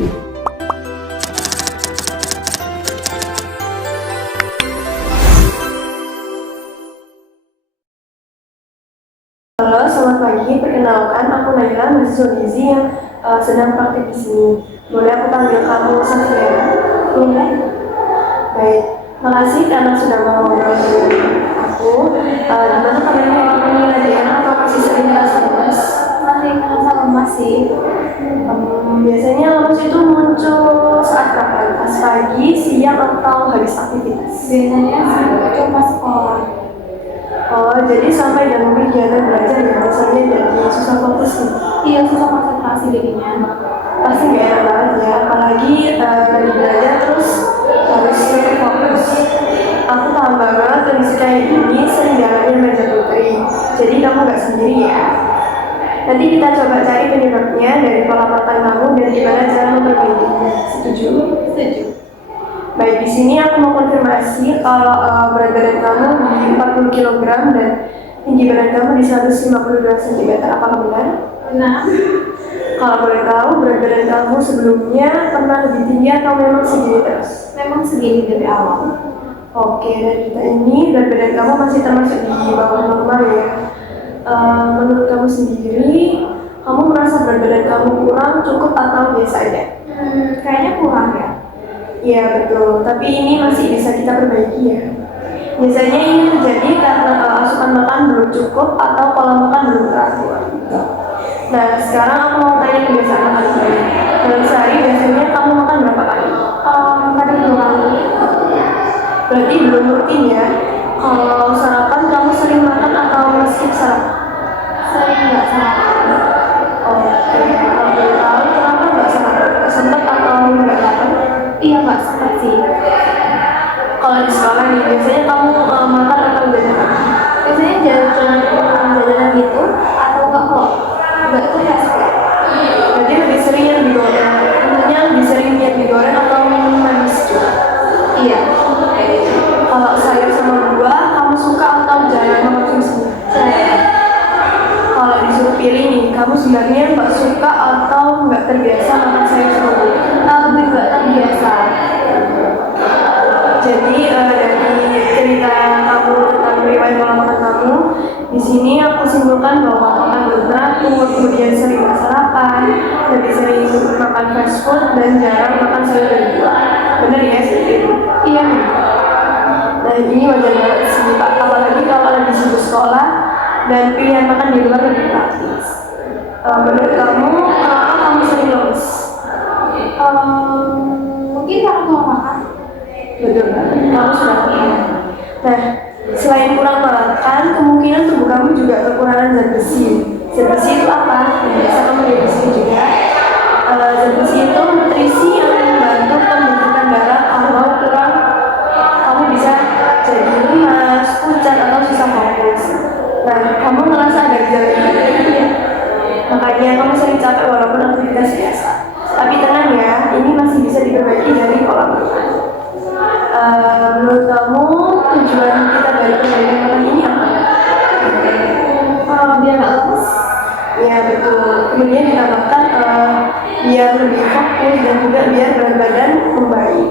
Halo, selamat pagi. Perkenalkan, aku Naila, mahasiswa gizi yang sedang praktik di sini. Boleh aku panggil kamu Safia? Boleh. Baik, makasih karena sudah mau ngobrol dengan aku. Gimana kabarnya hari ini, Nadia? Apa masih sering merasa lemas? Masih ngerasa lemas sih. Biasanya lemas itu muncul saat kapan? Pas pagi, siang, atau habis aktivitas? Biasanya sih muncul pas sekolah. Oh, jadi sampai dalam kegiatan belajar ya, rasanya jadi susah fokus nih. Iya, susah konsentrasi jadinya. Pasti nggak enak banget ya, apalagi lagi belajar terus harus tetap fokus. Aku paham banget kondisi kayak gini sering dialami remaja putri, jadi kamu nggak sendiri ya. Nanti kita coba cari penyebabnya dari pola makan kamu dan gimana cara memperbaikinya. Setuju? Setuju. Baik, di sini aku mau konfirmasi kalau berat badan kamu di 40 kg dan tinggi badan kamu di 152 cm. Apakah benar? Benar. Kalau boleh tahu, berat badan kamu sebelumnya pernah lebih tinggi atau memang segini terus? Memang segini dari awal. Oke, dari data ini berat badan kamu masih termasuk di bawah normal ya. Menurut kamu sendiri, kamu merasa berat badan kamu kurang, cukup, atau biasa aja? Kayaknya kurang ya. Iya betul, tapi ini masih bisa kita perbaiki ya. Biasanya ini terjadi karena asupan makan belum cukup atau pola makan belum teratur. Nah, sekarang aku mau tanya kebiasaan makan kamu. Dalam sehari biasanya kamu makan berapa kali? Kadang 2 kali. Berarti belum rutin ya. Kalau sarapan kamu sering makan atau skip sarapan? Sering nggak sarapan. Oke, kalau boleh tahu kenapa nggak sarapan? Nggak sempat atau nggak lapar? Iya, nggak sempat sih. Kalau di sekolah nih, biasanya kamu makan atau jajan? Biasanya jajanan gitu atau enggak kok. Enggak itu fast food. Berarti lebih sering yang digoreng. Tentunya lebih sering yang digoreng atau minum manis juga. Iya. Kalau sayur sama buah, kamu suka atau jarang mengkonsumsi? Jarang. Kalau disuruh pilih nih, kamu sebenarnya nggak suka atau nggak terbiasa makan sayur sama buah? Lebih nggak terbiasa. Jadi dari cerita kamu tentang riwayat pola makan kamu, di sini aku simpulkan bahwa makan belum teratur, kemudian sering nggak sarapan, lebih sering makan fast food dan jarang makan sayur dan buah. Benar ya seperti itu? Iya. Nah ini wajar banget sih Pak, apalagi kalau lagi sibuk sekolah dan pilihan makan di luar lebih praktis. Menurut kamu, kenapa kamu sering lemes? Mungkin karena kurang makan. Betul banget, kamu sudah paham. Nah, selain kurang makan, kemungkinan tubuh kamu juga kekurangan zat besi. Zat besi itu apa? Bisa kamu lihat di sini juga. Zat besi itu nutrisi yang membantu pembentukan darah. Kalau kurang, kamu bisa jadi lemas, pucat, atau susah fokus. Nah, kamu merasa ada gejala ini ya? Makanya kamu sering capek walaupun aktivitas biasa. Tapi tenang ya, ini masih bisa diperbaiki dari pola makan. Menurut kamu tujuan kita dari perbaikan makan ini apa? Biar nggak lemes. Ya betul. Kemudian ditambahkan biar lebih fokus dan juga biar berat badan membaik.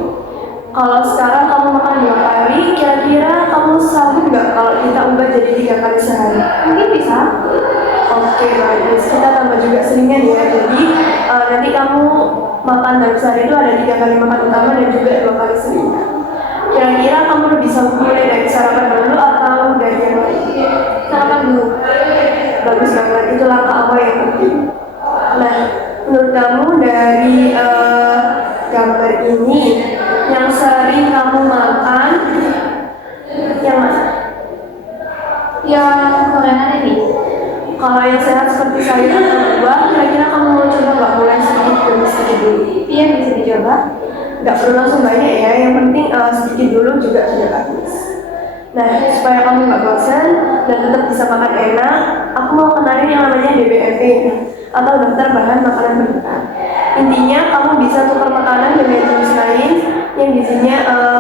Kalau sekarang kamu makan 2 kali, kira-kira kamu sanggup nggak kalau kita ubah jadi 3 kali sehari? Mungkin bisa. Oke, bagus. Kita tambah juga selingan ya. Jadi nanti kamu makan dalam sehari itu ada 3 kali makan utama dan juga 2 kali selingan. Kira-kira kamu bisa mulai dari sarapan dulu atau dari yang lain? Sarapan dulu. Bagus banget, itu langkah awal yang penting. Nah, menurut kamu dari gambar ini, yang sering kamu makan, yang mana? Yang gorengan ini. Kalau yang sehat seperti sayur atau buah, kira-kira kamu mau coba nggak mulai sedikit demi sedikit dulu? Iya, bisa dicoba. Nggak perlu langsung banyak ya, yang penting sedikit dulu juga sudah bagus. Nah, supaya kamu nggak bosan dan tetap bisa makan enak, aku mau kenalin yang namanya DBMP atau daftar bahan makanan berperan. Intinya kamu bisa tukar makanan dengan jenis lain yang gizinya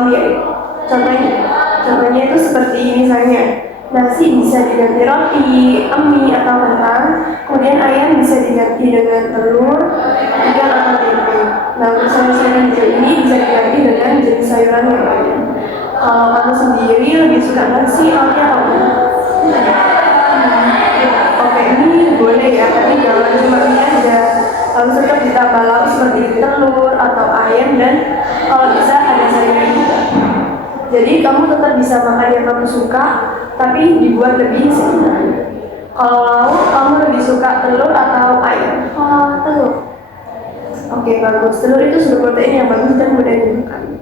mirip. Contohnya itu seperti misalnya nasi bisa diganti roti, mie atau kentang, kemudian ayam bisa diganti dengan telur, ikan atau tempe. Nah, untuk sayur-sayuran hijau ini bisa diganti dengan jenis sayuran yang lain. Kalau kamu sendiri lebih suka nasi, roti atau enggak? Oke, ini boleh ya, tapi jangan cuma ini aja. Harus tetap ditambah lauk seperti telur atau ayam dan kalau bisa ada sayuran juga. Jadi kamu tetap bisa makan yang kamu suka, tapi dibuat lebih sederhana. Kalau lauk, kamu lebih suka telur atau ayam? Telur. Oke, bagus. Telur itu sumber protein yang bagus dan mudah dimakan.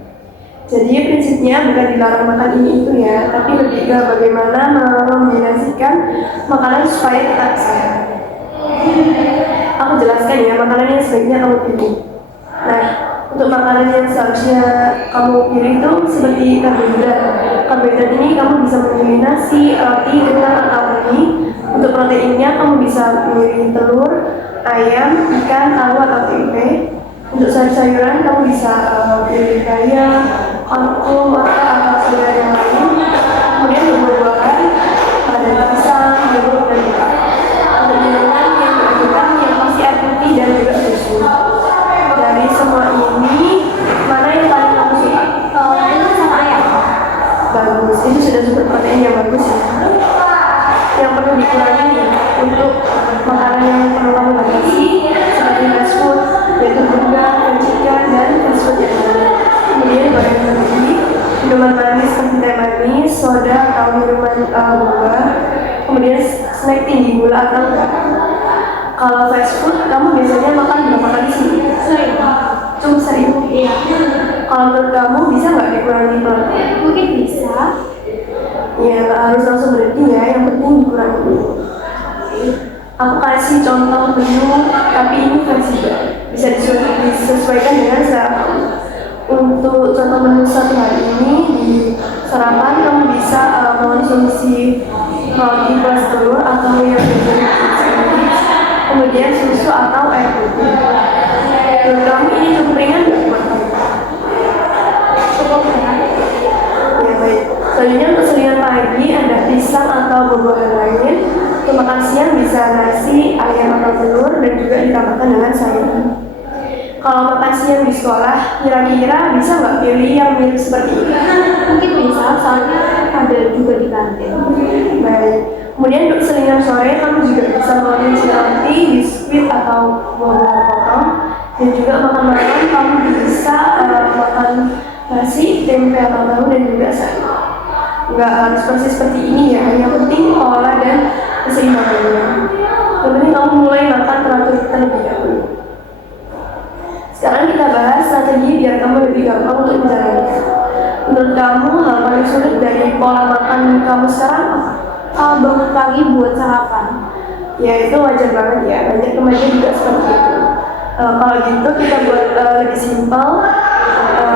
Jadi prinsipnya bukan dilarang makan ini itu ya, tapi lebih ke bagaimana mengombinasikan makanan supaya tetap sehat. Aku jelaskan ya makanan yang sebaiknya kamu pilih. Nah, untuk makanan yang seharusnya kamu pilih itu seperti karbohidrat. Karbohidrat ini kamu bisa memilih nasi, roti, kentang atau mie. Untuk proteinnya kamu bisa memilih telur, ayam, ikan, tahu atau tempe. Untuk sayur-sayuran kamu bisa pilih bayam, kangkung, atau sayuran yang lain. Kemudian untuk buah-buahan ada pisang, jeruk, dan buah. Untuk minuman yang dianjurkan yang pasti air putih dan juga susu. Dari semua ini, mana yang paling kamu suka? Telur sama ayam. Bagus, itu sudah sumber protein yang bagus ya. Yang perlu dikurangi nih untuk makanan yang perlu kamu batasi seperti fast food, yaitu burger, fried chicken, dan fast food yang lain. Kemudian goreng berlebih, minuman manis seperti teh manis, soda atau minuman buah. Kemudian snack tinggi gula atau enggak. Kalau fast food, kamu biasanya makan berapa kali sih? Sering. Cukup sering. Iya. Kalau menurut kamu bisa nggak dikurangi protein? Mungkin bisa. Ya, nggak harus langsung berhenti ya, yang penting dikurangi dulu. Aku kasih contoh menu, tapi ini fleksibel, bisa disesuaikan dengan selera kamu. Untuk contoh menu satu hari ini di sarapan kamu bisa mengonsumsi roti plus telur atau yang sandwich, kemudian susu atau air putih. Menurut kamu ini cukup ringan nggak buat kamu? Cukup ringan. Ya baik. Selanjutnya untuk seringan pagi ada pisang atau buah-buahan lain. Untuk makan siang bisa nasi, ayam atau telur dan juga ditambahkan dengan sayuran. Kalau makan siang di sekolah, kira-kira bisa nggak pilih yang mirip seperti ini? Mungkin bisa, soalnya ada juga di kantin. Baik. Kemudian untuk selingan sore, kamu juga bisa mengonsumsi roti, biskuit atau buah-buahan potong. Dan juga makan malam, kamu bisa makan nasi, tempe atau tahu dan juga sayur. Nggak harus persis seperti ini ya, yang penting pola dan keseimbangannya. Yang penting kamu mulai makan teratur terlebih dahulu. Sekarang kita bahas strategi biar kamu lebih gampang untuk menjalankan. Menurut kamu hal paling sulit dari pola makan kamu sekarang apa? Bangun pagi buat sarapan. Ya itu wajar banget ya, banyak remaja juga seperti itu. Kalau gitu kita buat lebih simpel.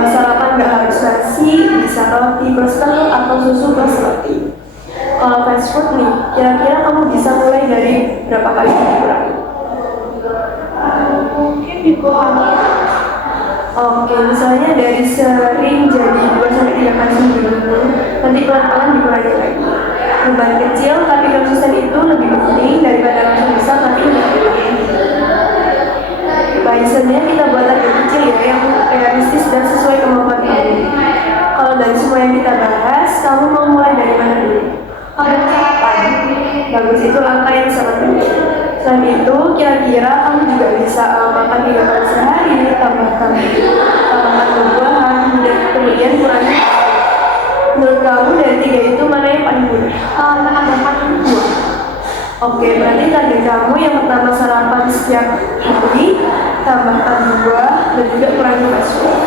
Sarapan nggak harus nasi, bisa roti plus telur atau susu plus roti. Kalau fast food nih, kira-kira kamu bisa mulai dari berapa kali dikurangi? Mungkin dikurangi. Oke, misalnya dari sering jadi 2-3 kali seminggu, nanti pelan-pelan dikurangi lagi. Beban kecil tapi konsisten itu lebih penting daripada langsung besar tapi lebih penting. Biasanya kita buat target kecil ya, yang realistis dan sesuai kemampuan kamu. Kalau dari semua yang kita bahas, kamu mau mulai dari mana dulu? Dari sarapan. Bagus, itu langkah yang sangat penting. Selain itu, kira-kira kamu juga bisa makan 3 kali sehari, tambahkan buah-buahan, dan kemudian kurangi. Menurut kamu dari 3 itu mana yang paling mudah? Menambahkan buah. Oke, berarti target kamu yang pertama sarapan setiap hari, tambahkan buah, dan juga kurangi fast food.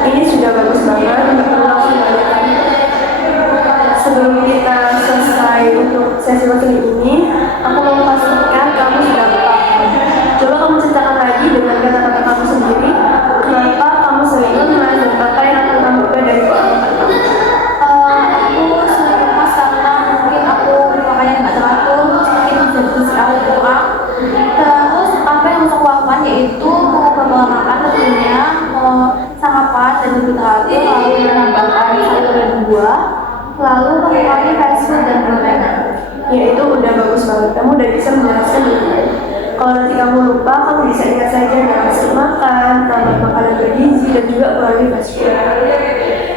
Ini sudah bagus banget, nggak perlu langsung balik lagi. Sebelum kita selesai untuk sesi waktu ini, aku mau pastikan kamu sudah paham. Coba kamu ceritakan lagi dengan kata-kata kamu sendiri, kenapa kamu sering lemas dan apa yang akan kamu ubah dari pola makan kamu. Aku sering lemas karena mungkin aku makannya nggak teratur, mungkin gizi aku kurang. Terus apa yang harus aku lakukan yaitu mengubah pola makan, tentunya sarapan dan lebih teratur, lalu menambahkan sayur dan buah, lalu mengurangi fast food dan permainan. Ya itu udah bagus banget, kamu udah bisa menjelaskan dengan baik. Kalau nanti kamu lupa, kamu bisa ingat saja dengan hasil makan, tambah makanan dan juga kurangi fast food.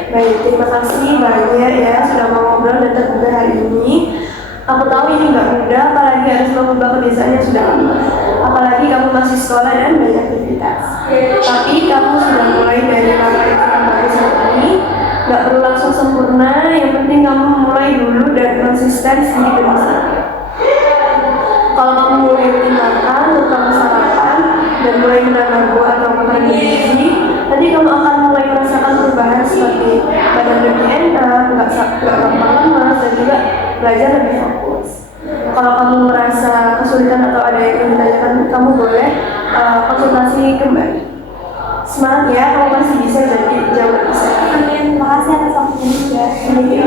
Baik, terima kasih banyak ya sudah mau ngobrol dan terbuka hari ini. Aku tahu ini nggak mudah, apalagi harus mengubah kebiasaan yang sudah lama. Apalagi kamu masih sekolah dan banyak aktivitas. Tapi kamu sudah mulai dari langkah yang sangat bagus saat ini. Nggak perlu langsung sempurna, yang penting kamu mulai dulu dan konsisten sedikit demi sedikit. Kalau kamu mulai rutin makan, terutama sarapan, dan mulai menambah buah atau makanan bergizi, nanti kamu akan mulai merasakan perubahan seperti badan lebih enak, nggak gampang lemas, dan juga belajar lebih fokus. Kalau kamu merasa kesulitan atau ada yang ingin ditanyakan, kamu boleh konsultasi kembali. Semangat ya, kamu masih bisa jadi jauh lebih sehat. Amin. Makasih atas waktunya juga. Amin.